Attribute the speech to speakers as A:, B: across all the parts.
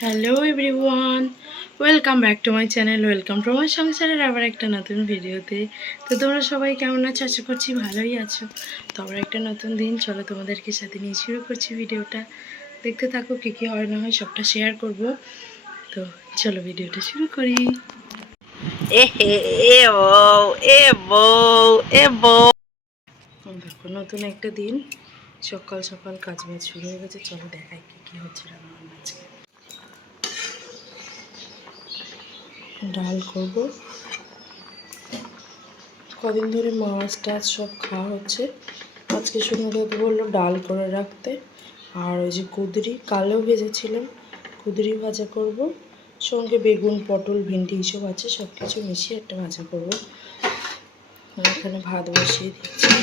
A: Hello everyone welcome back to my channel welcome to আমার সংসারের আবার একটা নতুন ভিডিওতে। তো তোমরা সবাই কেমন আছো? আশা করছি ভালোই আছো। তো আবার একটা নতুন দিন। চলো তোমাদেরকে সাথে নিয়ে শুরু করছি ভিডিওটা। দেখতে থাকো কী কী হয় না হয়, সবটা শেয়ার করব। তো চলো ভিডিওটা শুরু করি।
B: এ হে, এ বউ এ বউ এ বউ।
A: দেখো নতুন একটা দিন। সকাল সকাল কাজ বাজ শুরু হয়ে গেছে, চলো দেখাই কী কী হচ্ছে রান্না আজকে। ডাল করব। কদিন ধরে মাছ টাছ সব খাওয়া হচ্ছে। আজকে শুনে দাদু বলল ডাল করে রাখতে। আর ওই যে কুদরি, কালেও ভেজেছিলাম। কুদরি ভাজা করব। সঙ্গে বেগুন, পটল, ভেন্ডি এইসব আছে সব কিছু মিশিয়ে একটা ভাজা করব। এখানে ভাত বসিয়ে দিচ্ছি।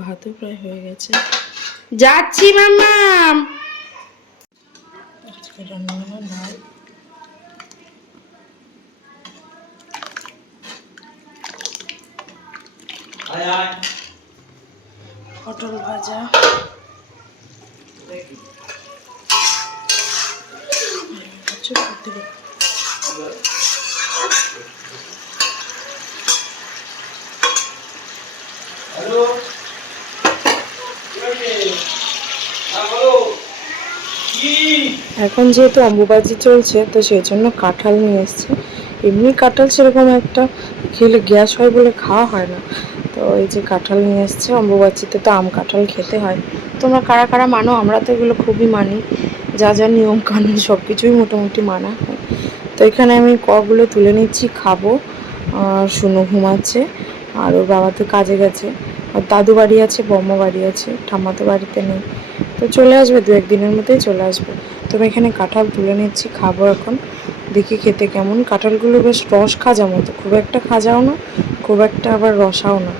A: ভাতও প্রায় হয়ে গেছে। যাচ্ছি মাম্মাম আজকে রান্না আমার ডাল। পটল ভাজা। আচ্ছা, করতে হবে। এখন যেহেতু অম্বুবাজি চলছে, তো সেই জন্য কাঁঠাল নিয়ে এসছে। এমনি কাঁঠাল সেরকম একটা খেলে গ্যাস হয় বলে খাওয়া হয় না। তো এই যে কাঁঠাল নিয়ে এসছে অম্বুবাচিতে তো আম কাঁঠাল খেতে হয়। তোমরা কারা কারা মানো? আমরা তো এগুলো খুবই মানি। যা যা নিয়ম কানুন সব কিছুই মোটামুটি মানা হয়। তো এখানে আমি কগুলো তুলে নিচ্ছি, খাব। আর শুনো ঘুমাচ্ছে আর ওর বাবা তো কাজে গেছে। আর দাদু বাড়ি আছে বম্মা বাড়ি আছে। ঠাম্মা তো বাড়িতে নেই। তো চলে আসবে, দু একদিনের মধ্যেই চলে আসবে। তবে এখানে কাঁঠাল তুলে নিচ্ছি, খাব এখন। দেখি খেতে কেমন। কাঁঠালগুলো বেশ রস খাজা মতো। খুব একটা খাজাও না, খুব একটা আবার রসাও না।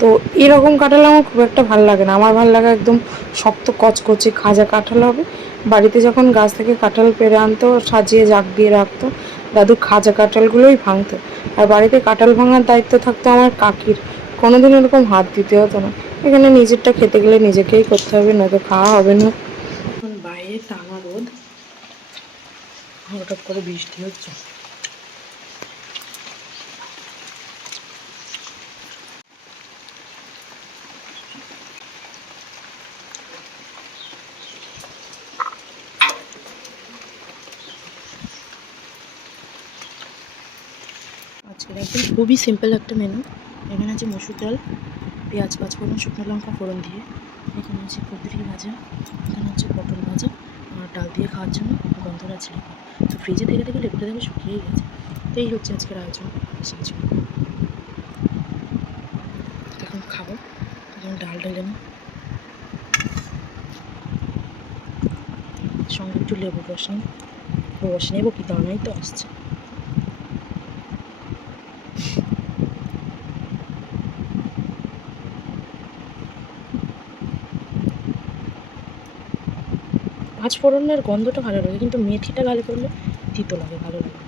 A: তো এরকম কাঁঠাল আমার খুব একটা ভালো লাগে না। আমার ভালো লাগে একদম শক্ত কচকচে খাজা কাঁঠাল হবে। বাড়িতে যখন গাছ থেকে কাঁঠাল পেরে আনতো, সাজিয়ে জাগ দিয়ে রাখতো, দাদু খাজা কাঁঠালগুলোই ভাঙতো। আর বাড়িতে কাঁঠাল ভাঙার দায়িত্ব থাকতো আমার কাকির। কোনোদিন এরকম হাত দিতে হতো না। এখানে নিজেরটা খেতে গেলে নিজেকেই করতে হবে, নয়তো খাওয়া হবে না। এখন বাইরে রোদ। হঠাৎ করে বৃষ্টি হচ্ছে। একদম খুবই সিম্পল একটা মেনু এখানে আছে মসুর ডাল। পেঁয়াজ পাঁচফোড়ন শুকনো লঙ্কা ফোড়ন দিয়ে। এখানে হচ্ছে কুদরি ভাজা, এখানে হচ্ছে পটল ভাজা আর ডাল দিয়ে খাওয়ার জন্য গন্ধরাজ লেবু। তো ফ্রিজে থেকে থেকে লেবুটা দেখে শুকিয়েই গেছে। তো এই হচ্ছে আজকের আয়োজন বেশি এখন খাব এখন ডাল ঢেলে নিই সঙ্গে একটু লেবুর রস নিই রস নেব কি দানাই তো আসছে। পাঁচ ফোড়নের গন্ধটা ভালো লাগে কিন্তু মেথিটা ভালো করলে তিতো লাগে ভালো লাগে।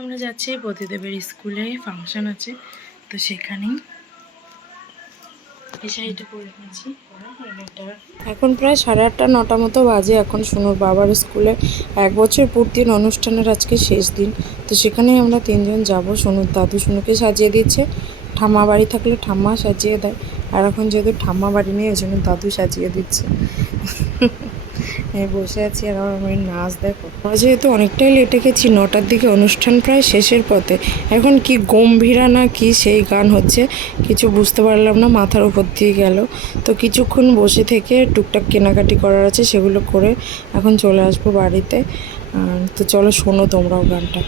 A: আমরা যাচ্ছি প্রতিদেবের স্কুলে ফাংশন আছে তো সেখানেই এখন প্রায় সাড়ে আটটা, নটা মতো বাজে এখন সোনুর বাবার স্কুলে। এক বছর পূর্তির অনুষ্ঠানের আজকে শেষ দিন। তো সেখানেই আমরা তিনজন যাব। সোনুর দাদু সোনুকে সাজিয়ে দিচ্ছে। ঠাম্মা বাড়ি থাকলে ঠাম্মা সাজিয়ে দেয়। আর এখন যেহেতু ঠাম্মা বাড়ি নেই, ওই জন্য দাদু সাজিয়ে দিচ্ছে। এই বসে আছি আর আমার মেয়ের নাচ দেখো। আমরা যেহেতু অনেকটাই লেটে গেছি, নটার দিকে অনুষ্ঠান প্রায় শেষের পথে। এখন কি গম্ভীরা না কি সেই গান হচ্ছে, কিছু বুঝতে পারলাম না, মাথার উপর দিয়ে গেল। তো কিছুক্ষণ বসে থেকে টুকটাক কেনাকাটি করার আছে, সেগুলো করে এখন চলে আসব বাড়িতে। তো চলো শোনো তোমরাও গানটা।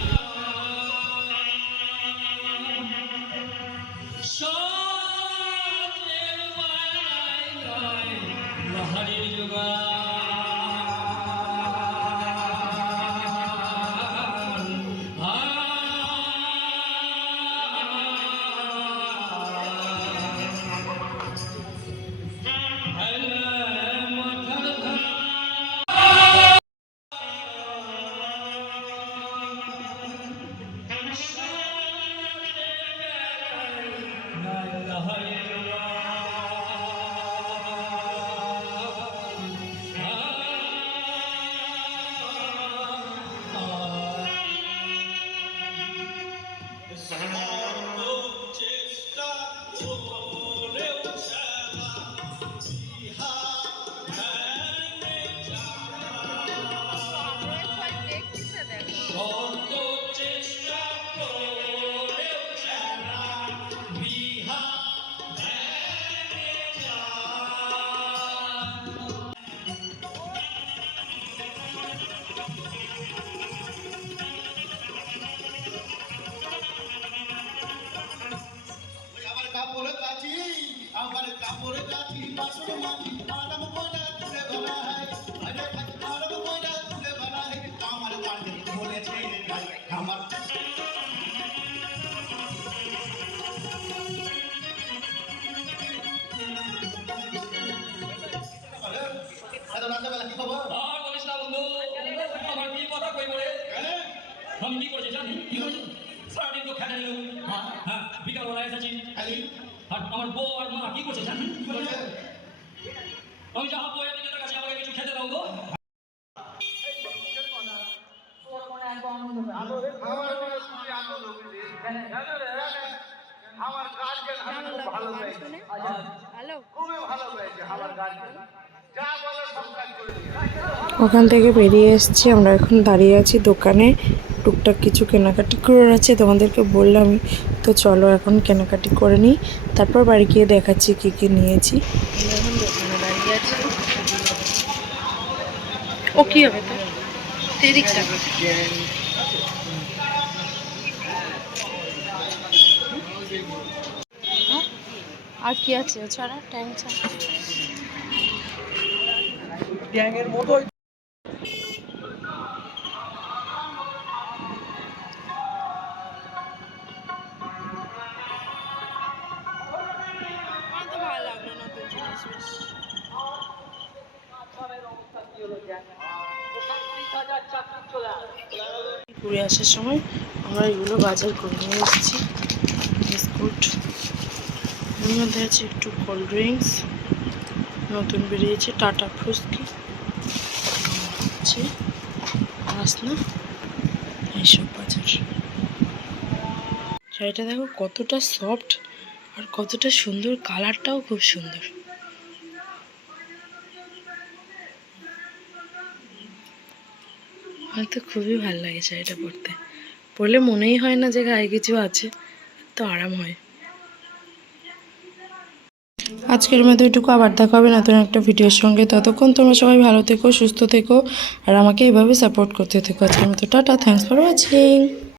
C: আমি কি করেছি জানি কি করেছি সারাদিন তো খেতে নিলাম হ্যাঁ বিকাল বেলা এসেছি
D: খালি।
C: আর আমার বউ আর মা কি করছে জানি
D: কি বলছে
C: আমাকে কিছু খেতে দাও
D: করে
A: ওখান থেকে বেরিয়ে এসেছি, আমরা এখন দাঁড়িয়ে আছি দোকানে। টুকটাক কিছু কেনাকাটি করার আছে, তোমাদেরকে বললাম। তো চলো এখন কেনাকাটি করে নিই, তারপর বাড়ি গিয়ে দেখাচ্ছি কী কী নিয়েছি
E: আমরা এখন দোকানে দাঁড়িয়ে আছি ও কি হবে তো। হ্যাঁ? আর কি আছে? ছাড়া ট্যাং ছাড়া। আমার
A: ঘুরে আসার সময় আমরা এগুলো বাজার করে নিয়ে এসেছি। বিস্কুট। এর মধ্যে আছে একটু কোল্ড ড্রিঙ্কস নতুন বেরিয়েছে টাটা আছে আসনা, এইসব বাজার। শাড়িটা দেখো কতটা সফট আর কতটা সুন্দর কালারটাও খুব সুন্দর। আমার তো খুবই ভালো লাগে শাড়িটা পরতে। পরলে মনেই হয় না যে গায়ে কিছু আছে, তো আরাম হয়। আজকের মতো এটুকু আবার দেখা হবে নতুন একটা ভিডিওর সঙ্গে। ততক্ষণ তোমরা সবাই ভালো থেকো, সুস্থ থেকো, আর আমাকে এভাবে সাপোর্ট করতে থেকো। আজকের মতো টাটা থ্যাংকস ফর ওয়াচিং